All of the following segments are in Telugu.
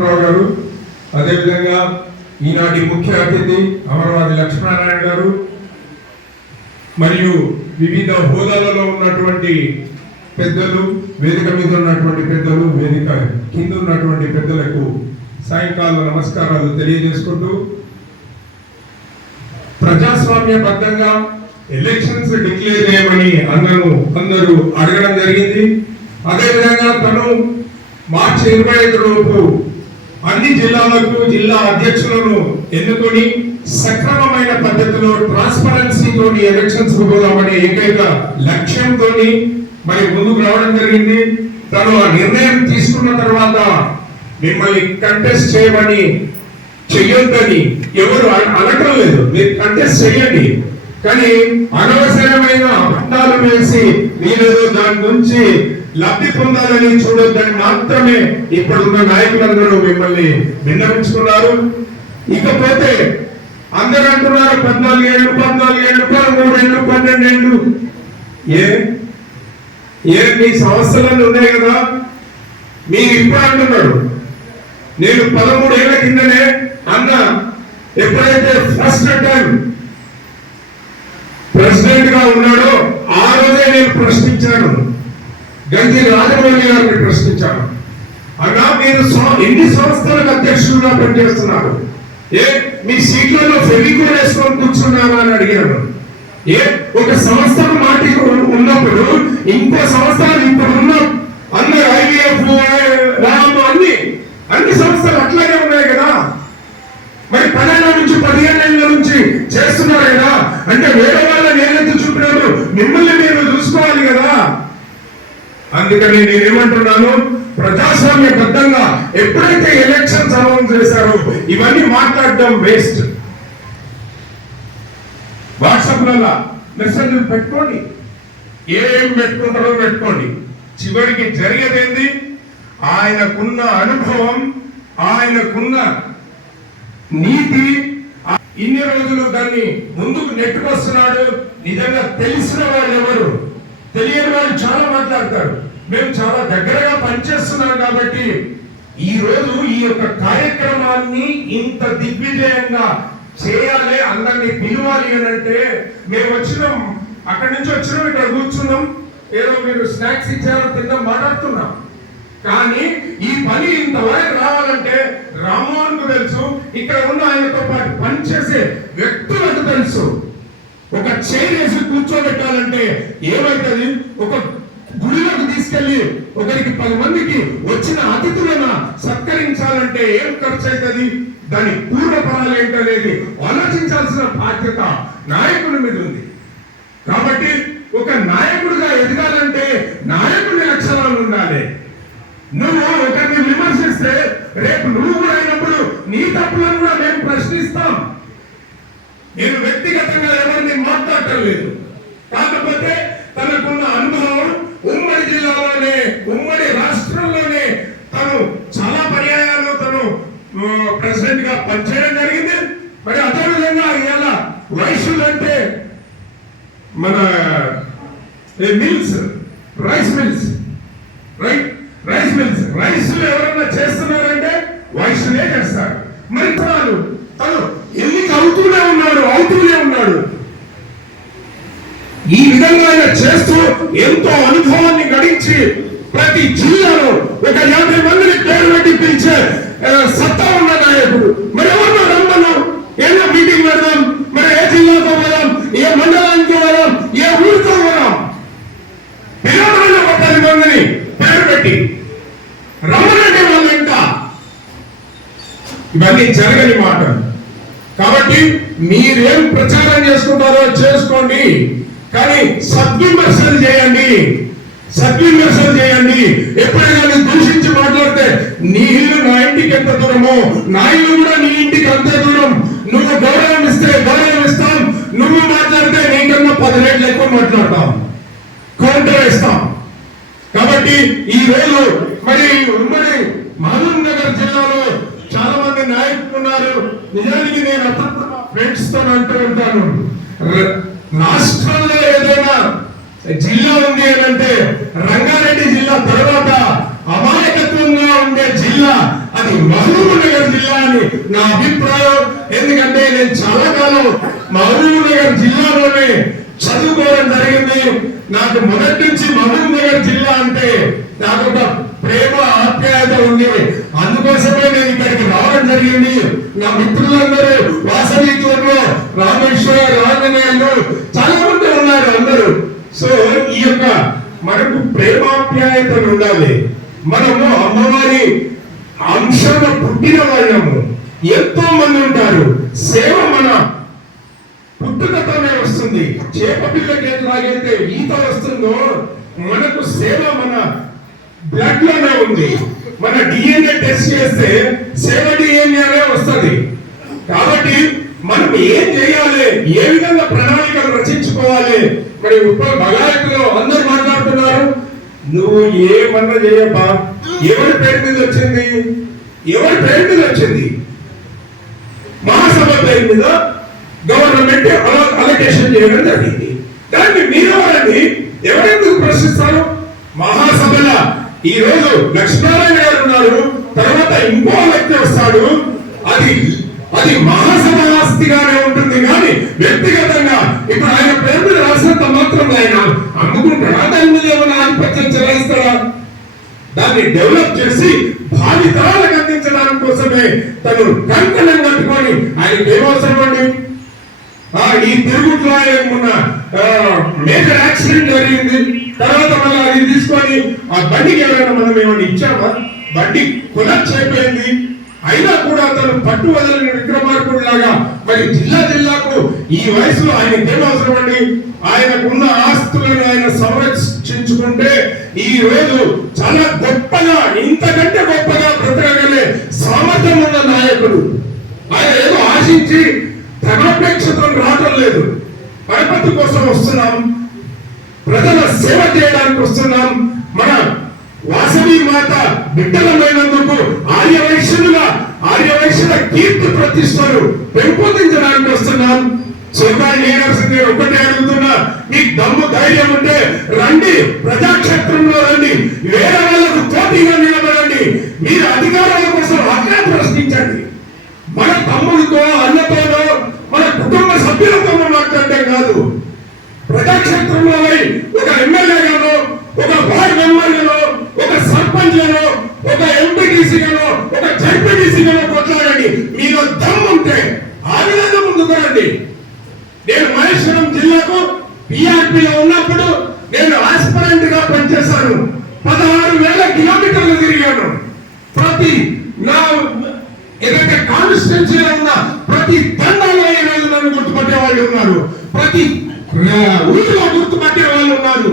రావు గారు అదేవిధంగా ఈనాటి ముఖ్య అతిథి అమరవాది లక్ష్మీనారాయణ గారు మరియు వివిధ హోదాలలో ఉన్నటువంటి పెద్దలు వేదిక మీద ఉన్నటువంటి పెద్దలు వేదిక కింద ఉన్నటువంటి పెద్దలకు సాయంకాల నమస్కారాలు తెలియజేసుకుంటూ ప్రజాస్వామ్యబద్ధంగా ఎలక్షన్స్ డిక్లేర్ చేయమని అందరూ అందరూ అడగడం జరిగింది. అదేవిధంగా తను మార్చి ఇరవై ఐదు లోపు అన్ని జిల్లాలకు జిల్లా అధ్యక్షులను ఎన్నుకొని సక్రమమైన పద్ధతిలో ట్రాన్స్పరెన్సీతో ఎలక్షన్స్ పోదామనే ఏకైక లక్ష్యంతో మరి ముందుకు రావడం జరిగింది. తను ఆ నిర్ణయం తీసుకున్న తర్వాత మిమ్మల్ని కంటెస్ట్ చేయమని చెయ్యొద్దని ఎవరు అనటం లేదు. మీరు కంటెస్ట్ చెయ్యండి. కానీ అనవసరమైన అబద్ధాలు వేసి నేనేదో దాని గురించి లబ్ధి పొందాలని చూడొద్దని మాత్రమే ఇప్పుడున్న నాయకులందరూ మిమ్మల్ని విన్నవించుకున్నారు. ఇకపోతే అందరూ అంటున్నారు పద్నాలుగు ఏళ్ళు పద్నాలుగు ఏళ్ళు పదమూడు ఏళ్ళు పన్నెండు ఏళ్ళు. ఏ? ఏ? మీ సమస్యలన్నీ ఉన్నాయి కదా? మీరు ఇప్పుడు అంటున్నారు. నేను పదమూడు ఏళ్ళ కిందనే అన్న ఎప్పుడైతే ఫస్ట్ టైం ప్రెసిడెంట్గా ఉన్నాడో ఆ రోజే నేను ప్రశ్నించాను. గంజి రాజమౌళి గారిని ప్రశ్నించాను. అన్నా మీరు ఎన్ని సంస్థలకు అధ్యక్షులుగా పనిచేస్తున్నారు? ఏ మీ సీట్లలో ఫెవికోల్ వేసుకొని కూర్చున్నారా అని అడిగాను. ఏ ఒక సంస్థకు మాట ఉన్నప్పుడు ఇంకో సంస్థ ఇప్పుడున్న అందరు ఐవీఎఫ్ రామ్ అన్ని అన్ని సంస్థలు అట్లాగే ఉన్నాయి కదా మరి పన్నెండు నుంచి పదిహేను ఏళ్ళ నుంచి చేస్తున్నారు కదా అంటే వేరే వాళ్ళ నేనెత్తి చూపినారు మిమ్మల్ని మీరు చూసుకోవాలి కదా అందుకని నేను ఏమంటున్నాను? ప్రజాస్వామ్యబద్ధంగా ఎప్పుడైతే ఎలక్షన్స్ అనౌన్స్ చేశారో ఇవన్నీ మాట్లాడడం వేస్ట్. వాట్సాప్లలో మెసేజ్లు పెట్టుకోండి. ఏం పెట్టుకుంటారో పెట్టుకోండి. చివరికి జరిగేదేంది? ఆయనకున్న అనుభవం ఆయనకున్న నీతి ఇన్ని రోజులు దాన్ని ముందుకు నెట్టుకొస్తున్నాడు. నిజంగా తెలిసిన వాళ్ళు ఎవరు తెలియని వాళ్ళు చాలా మాట్లాడతారు. మేము చాలా దగ్గరగా పనిచేస్తున్నాం కాబట్టి ఈ రోజు ఈ యొక్క కార్యక్రమాన్ని ఇంత దిగ్విజయంగా చేయాలి అందరినీ పిలవాలి అని అంటే మేము వచ్చినాం అక్కడి నుంచి వచ్చినాం ఇక్కడ కూర్చున్నాం ఏదో మీరు స్నాక్స్ ఇచ్చారో తిన్నాం మాట్లాడుతున్నాం. కానీ ఈ పని ఇంతవరకు రావాలంటే రామోహన్కు తెలుసు ఇక్కడ ఉన్న ఆయనతో పాటు పనిచేసే వ్యక్తులకు తెలుసు. ఒక చైర్ వేసి కూర్చోబెట్టాలంటే ఏమైతుంది? ఒక పది మందికి వచ్చిన అతిథులను సత్కరించాలంటే ఏం ఖర్చు అవుతుంది దాని పూర్వఫలాలు ఏంటనేది ఆలోచించాల్సిన బాధ్యత నాయకుడి మీద ఉంది. కాబట్టి ఒక నాయకుడిగా ఎదగాలంటే నాయకుడి లక్షణాలు ఉండాలి నువ్వు ఒకరిని విమర్శిస్తే రేపు నువ్వు కూడా అయినప్పుడు నీ తప్పులను కూడా మేము ప్రశ్నిస్తాం నేను వ్యక్తిగతంగా ఎవరిని మాట్లాడటం లేదు కాకపోతే తనకున్న అనుభవం ఉమ్మడి జిల్లాలోనే ఉమ్మడి రాష్ట్రంలోనే తను చాలా పర్యాయాలు తను ప్రెసిడెంట్గా పనిచేయడం జరిగింది మరి అదే విధంగా ఇవాళ వయసులు అంటే మన mills rice mills right rice mills rice ఎవరన్నా చేస్తున్నారంటే వైశ్యులే చేస్తారు మరి తను తను ఎన్నిక అవుతూనే ఉన్నాడు అవుతూనే ఉన్నాడు ఈ విధంగా ఆయన చేస్తూ ఎంతో అనుభవాన్ని గడించి ప్రతి జిల్లాలో ఒక యాభై మందిని పేరు పెట్టి పిలిచే ఆ, సత్తా ఉన్న నాయకుడు మరి ఎవరినో రమ్మను ఏదో మీటింగ్ పెడదాం మరి ఏ జిల్లాతో పోదాం ఏ మండలానికి పోదాం ఏ ఊరితో పోదాం పిల్లలు ఒక పది మందిని పేరు పెట్టి రమ్మనంటే వాళ్ళు ఎంత అది జరగని మాట. కాబట్టి మీరేం ప్రచారం చేసుకుంటారో చేసుకోండి. కానీ సద్విమర్శలు చేయండి. సద్విమర్శలు చేయండి. ఎప్పుడైనా నేను దూషించి మాట్లాడితే నీ ఇల్లు నా ఇంటికి ఎంత దూరమో నా ఇల్లు కూడా నీ ఇంటికి అంతే దూరం. నువ్వు గౌరవం ఇస్తే గౌరవం ఇస్తాం. నువ్వు మాట్లాడితే నీకన్నా పది రేట్లు ఎక్కువ మాట్లాడతాం. కౌంటర్ వేస్తాం. కాబట్టి ఈ రోజు మరి ఉమ్మడి మహబూబ్ నగర్ జిల్లాలో నాయకులు ఉన్నారు నిజానికి నేను అప్పుడప్పుడు ఫ్రెండ్స్తో అంటూ ఉంటాను. రాష్ట్రంలో ఏదైనా జిల్లా ఉంది అని అంటే రంగారెడ్డి జిల్లా తర్వాత అమాయకత్వంగా ఉండే జిల్లా అది అని నా అభిప్రాయం. ఎందుకంటే నేను చాలా కాలం మహబూబ్నగర్ జిల్లాలోనే చదువుకోవడం జరిగింది. నాకు మొదటి నుంచి మహబూబ్నగర్ జిల్లా అంటే నాకు ఒక ప్రేమ ఆప్యాయత ఉంది అందుకోసమే నేను ఇక్కడికి రావడం జరిగింది నా మిత్రులందరూ వాసవి తూర్లో రామేశ్వర రాజనేయులు చాలా మంది ఉన్నారు అందరూ. సో ఈ యొక్క మనకు ప్రేమాప్యాయతలు ఉండాలి. మనము అమ్మవారి అంశాన పుట్టిన వాళ్ళము. ఎంతో మంది ఉంటారు. సేవ మన పుట్టుకతోనే వస్తుంది. చేప పిల్లకి ఎట్లాగైతే ఈత వస్తుందో మనకు సేవ మన బ్లడ్లోనే ఉంది. మన డిఎన్ఏ టెస్ట్ చేస్తే సేవ డిఎన్ఏ వస్తుంది. కాబట్టి మనం ఏం చేయాలి? ఏ విధంగా ప్రణాళికలు రచించుకోవాలి? మరి ఉప్పల్ బగాయకులో అందరూ మాట్లాడుతున్నారు. నువ్వు ఏమన్నా చేయబ్బా? ఎవరి పేరు మీద వచ్చింది? ఎవరి పేరు మీద వచ్చింది? మహాసభ పేరు మీద గవర్నమెంట్ అలొకేషన్ చేయడం జరిగింది. దాన్ని మీరెవరండి. ఎవరెందుకు ప్రశ్నిస్తారు? మహా ఈ రోజు లక్ష్మీనారాయణ గారు ఉన్నారు. తర్వాత ఇంకో వ్యక్తి వస్తాడు. అది అది మహాసమాస్తిగానే ఉంటుంది కానీ వ్యక్తిగతంగా ఇప్పుడు ఆయన పేరు మీద రాసినంత మాత్రం ఆయన అమ్ముకుంటాడా దాని మీద ఏమైనా ఆధిపత్యం చెలాయిస్తాడా? దాన్ని డెవలప్ చేసి భావి తరాలకు అందించడానికి కోసమే తను కంకణం కట్టుకొని ఆయనకి ఏమవసరం అండి? ఈ తిరుగుట్లో ఉన్న మేజర్ యాక్సిడెంట్ జరిగింది. తర్వాత మళ్ళీ అది తీసుకొని ఆ బండికి ఎవరైనా మనం ఏమైనా ఇచ్చామా? బండి కొలప్స్ అయిపోయింది. అయినా కూడా అతను పట్టు వదలని విక్రమార్కుడు లాగా మరి జిల్లా జిల్లాకు ఈ వయసులో ఆయనకి ఏమవసరం అండి? ఆయనకున్న ఆస్తులను ఆయన సంరక్షించుకుంటే ఈ రోజు చాలా గొప్పగా ఇంతకంటే గొప్పగా బ్రతకగలే సామర్థ్యం ఉన్న నాయకుడు. ఆయన ఏదో ఆశించి ధనాపేక్షతో రావడం లేదు. పరపతి కోసం వస్తున్నాం. ప్రజల సేవ చేయడానికి వస్తున్నాం. మన వాసవి మాత బిడ్డలమైనందుకు ఆర్య వైశ్యులుగా ఆర్య వైశ్యుల కీర్తి ప్రతిష్టలు పెంపొందించడానికి వస్తున్నాం. సోకాల్ లీడర్స్ ఒకటే అడుగుతున్నా. మీకు దమ్ము ధైర్యం ఉంటే రండి. ప్రజాక్షేత్ర గానో ఒక ఎంపీటీసీ గానో ఒక జడ్పీటీసీ గానో కొట్లాడండి. మీలో దమ్ము ఉంటే ఆ విధంగా ముందుకు రండి. నేను మహేశ్వరం జిల్లాకు పిఆర్పిలో ఉన్నప్పుడు నేను ఆస్పరెంట్గా పనిచేశాను. పదహారు వేల కిలోమీటర్లు తిరిగాను. ప్రతి నా ఏదైతే కాన్స్టిట్యున్సీలో ఉన్న ప్రతి తండాలో ఈ రోజు నన్ను గుర్తుపట్టే వాళ్ళు ఉన్నారు? ప్రతి ఊరిలో గుర్తుపట్టే వాళ్ళు ఉన్నారు.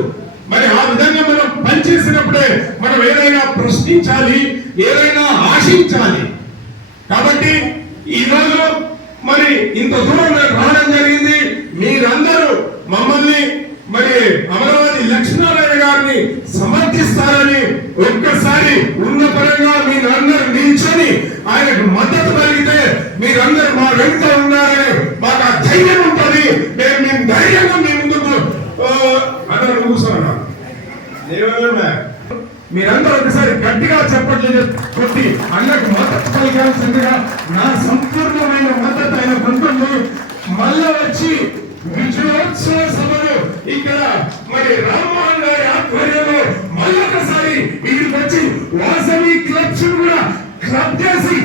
మరి ఆ విధంగా మనం పనిచేసినప్పుడే మనం ఏదైనా ప్రశ్నించాలి ఏదైనా ఆశించాలి. కాబట్టి ఈ రోజు మరి ఇంత దూరం రావడం జరిగింది. మీరందరూ మమ్మల్ని మరి అమరావతి లక్ష్మీనారాయణ గారిని సమర్థిస్తారని ఒక్కసారి ఉన్న పరంగా మీరందరూ నిల్చొని ఆయనకు మద్దతు కలిగితే మీరందరూ మా వెంట ఉన్నారని మాకు ఆ ధైర్యం ఉంటుంది మేము మేము ధైర్యంగా మీ ముందుకు ఆ, అందరూ కూర్చోన్నారు దేవాలయమే. మీరందరూ ఒకసారి గట్టిగా చెప్పట్లేదు కొట్టి అన్నకు మద్దతు పలికాల్సిందిగా నా సంపూర్ణమైన మద్దతు ఆయన ఉంటుంది మళ్ళా వచ్చి విజయోత్సవ సభలు ఇక్కడ మరి రామ్మోహన్ గారి ఆధ్వర్యంలో మళ్ళొకసారి వీడికి వచ్చి వాసవి క్లబ్స్ కూడా క్లబ్ చేసి